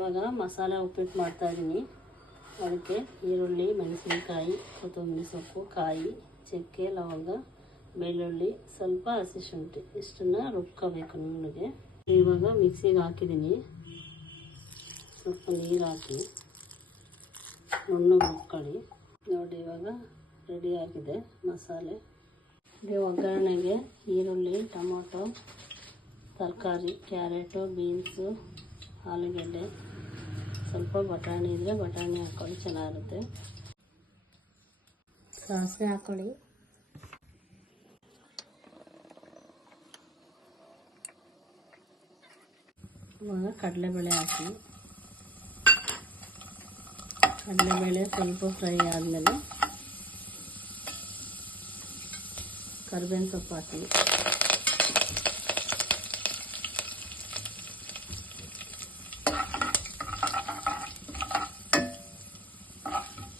ಇವಾಗ ಮಸಾಲೆ ಉಪ್ಪಿಟ್ಟು ಮಾಡ್ತಾಯಿದ್ದೀನಿ. ಅದಕ್ಕೆ ಈರುಳ್ಳಿ, ಮೆಣಸಿನಕಾಯಿ, ಕೊತ್ತಂಬರಿ ಸೊಪ್ಪು, ಕಾಯಿ, ಚಕ್ಕೆ, ಲವಂಗ, ಬೆಳ್ಳುಳ್ಳಿ, ಸ್ವಲ್ಪ ಹಸಿ ಶುಂಠಿ ಇಷ್ಟನ್ನು ರುಬ್ಕೋಬೇಕು ನುಣ್ಣಗೆ. ಇವಾಗ ಮಿಕ್ಸಿಗೆ ಹಾಕಿದ್ದೀನಿ. ಸ್ವಲ್ಪ ನೀರು ಹಾಕಿ ನುಣ್ಣಗೆ ರುಬ್ಕೊಳ್ಳಿ. ನೋಡಿ ಇವಾಗ ರೆಡಿ ಆಗಿದೆ ಮಸಾಲೆ. ಒಗ್ಗರಣೆಗೆ ಈರುಳ್ಳಿ, ಟೊಮೊಟೊ, ತರಕಾರಿ, ಕ್ಯಾರೆಟು, ಬೀನ್ಸು, ಆಲೂಗೆಡ್ಡೆ, ಸ್ವಲ್ಪ ಬಟಾಣಿ ಇದ್ದರೆ ಬಟಾಣಿ ಹಾಕ್ಕೊಳ್ಳಿ, ಚೆನ್ನಾಗಿರುತ್ತೆ. ಸಾಸಿವೆ ಹಾಕ್ಕೊಳ್ಳಿ. ಇವಾಗ ಕಡಲೆಬೇಳೆ ಹಾಕಿ. ಕಡಲೆಬೇಳೆ ಸ್ವಲ್ಪ ಫ್ರೈ ಆದಮೇಲೆ ಕರಿಬೇವಿನ ಸೊಪ್ಪು ಹಾಕಿ.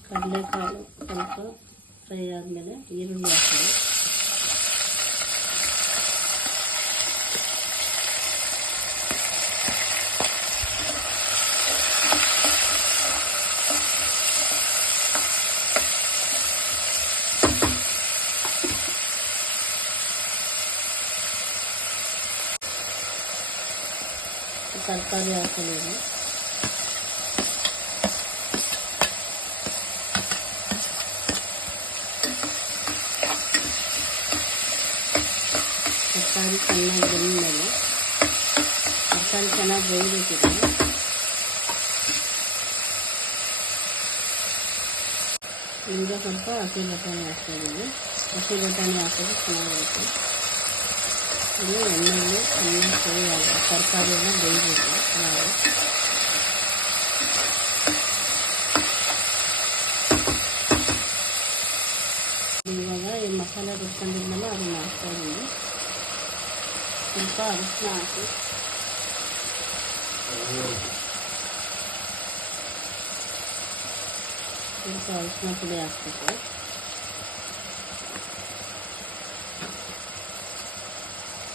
ಕಡಲೆಕಾಳು ಸ್ವಲ್ಪ ಫ್ರೈ ಆದಮೇಲೆ ಈರುಳ್ಳಿ ಹಾಕಿ. ತರಕಾರಿ ಹಾಕೊಳ್ಳೋದು. ತರಕಾರಿ ಚೆನ್ನಾಗಿ ಬೆಂದಮೇಲೆ ತರಕಾರಿ ಚೆನ್ನಾಗಿ ಬೇಯಬೇಕಿದೆ. ಈಗ ಸ್ವಲ್ಪ ಹಸಿ ಬಟಾಣಿ ಹಾಕ್ತಾಯಿದ್ದೀನಿ. ಹಸಿ ಬಟಾಣಿ ಹಾಕೋದು ಚೆನ್ನಾಗಿರುತ್ತೆ. ಇದು ಎಣ್ಣೆಯಲ್ಲಿ ಚೆನ್ನಾಗಿ ಫ್ರೈ ಆಗುತ್ತೆ. ತರಕಾರಿ ಎಲ್ಲ ಬೇಯಬೇಕು ಚೆನ್ನಾಗಿ. ಇವಾಗ ಈ ಮಸಾಲೆ ರುಬ್ಕೊಂಡಿದ್ಮೇಲೆ ಅದನ್ನು ಹಾಕ್ತಾಯಿದ್ದೀನಿ. ಸ್ವಲ್ಪ ಅರಿಶಿನ ಹಾಕಿ. ಸ್ವಲ್ಪ ಅರಿಶಿನ ಪುಡಿ ಹಾಕ್ಬೇಕು.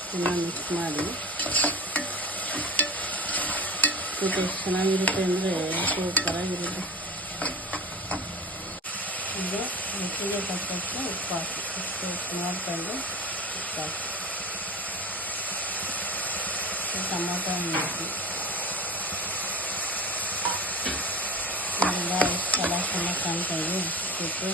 ಚೆನ್ನಾಗಿ ಮಿಕ್ಸ್ ಮಾಡಿ. ಉಪ್ಪು ಎಷ್ಟು ಚೆನ್ನಾಗಿರುತ್ತೆ ಅಂದರೆ ಸೂಪರಾಗಿರುತ್ತೆ. ಈಗ ರುಚಿಗೆ ತಕ್ಕಷ್ಟು ಉಪ್ಪು ಹಾಕಿ. ಉಪ್ಪು ನೋಡ್ಕೊಂಡು ಉಪ್ಪು ಹಾಕಿ. ಟೊಮೊಟೊ ಹಣ್ಣು ಹಾಕಿ. ಎಲ್ಲ ಎಷ್ಟು ಚೆನ್ನಾಗಿ ಕಾಣ್ತಾ ಇದೆ ಉಪ್ಪಿಟ್ಟು.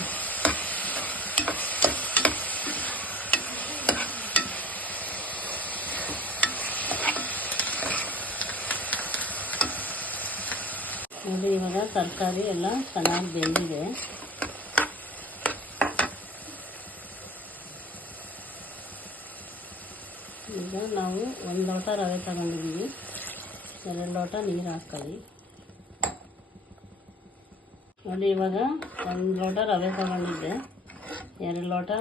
ನೋಡಿ ಇವಾಗ ತರಕಾರಿ ಎಲ್ಲ ಚೆನ್ನಾಗಿ ಬೆಂದಿದೆ. ಈಗ ನಾವು 1 ಲೋಟ ರವೆ ತಗೊಂಡಿದ್ದೀವಿ. 2 ಲೋಟ ನೀರು ಹಾಕ್ಕೊಳ್ಳಿ. ನೋಡಿ ಇವಾಗ 1 ಲೋಟ ರವೆ ತಗೊಂಡಿದ್ದೆ. 2 ಲೋಟ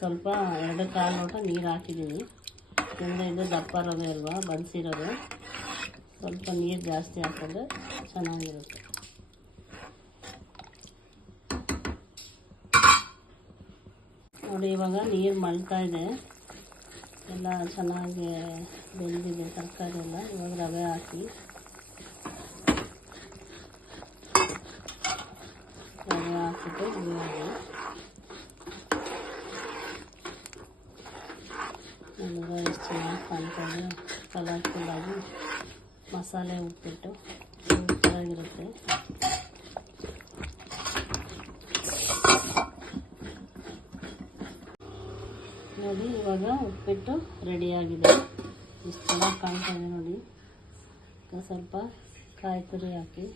ಸ್ವಲ್ಪ 2 ಲೋಟ ನೀರು ಹಾಕಿದ್ದೀನಿ. ಇದು ದಪ್ಪ ರವೆ ಅಲ್ವಾ, ಬನ್ಸಿರೋದು. ಸ್ವಲ್ಪ ನೀರು ಜಾಸ್ತಿ ಹಾಕಿದ್ರೆ ಚೆನ್ನಾಗಿರುತ್ತೆ. ನೋಡಿ ಇವಾಗ ನೀರು ಮಳ್ತಾ ಇದೆ. ಎಲ್ಲ ಚೆನ್ನಾಗಿ ಬೆಂದಿದೆ ತರಕಾರಿ ಎಲ್ಲ. ಇವಾಗ ರವೆ ಹಾಕಿ. ರವೆ ಹಾಕಿಬಿಟ್ಟು ಹುರಿಯಾಗಿ. ನನಗೆ ಎಷ್ಟು ಚೆನ್ನಾಗಿ ಕಾಣ್ತದೆ. ಕಲರ್ಫುಲ್ಲಾಗಿ ಮಸಾಲೆ ಉಪ್ಪಿಟ್ಟು ಸೂಪರಾಗಿರುತ್ತೆ. ನೋಡಿ ಇವಾಗ ಉಪ್ಪಿಟ್ಟು ರೆಡಿಯಾಗಿದೆ. ಇಷ್ಟು ಚೆನ್ನಾಗಿ ಕಾಣ್ತಾ ಇದೆ ನೋಡಿ. ಸ್ವಲ್ಪ ಕಾಯಿ ತುರಿ ಹಾಕಿ.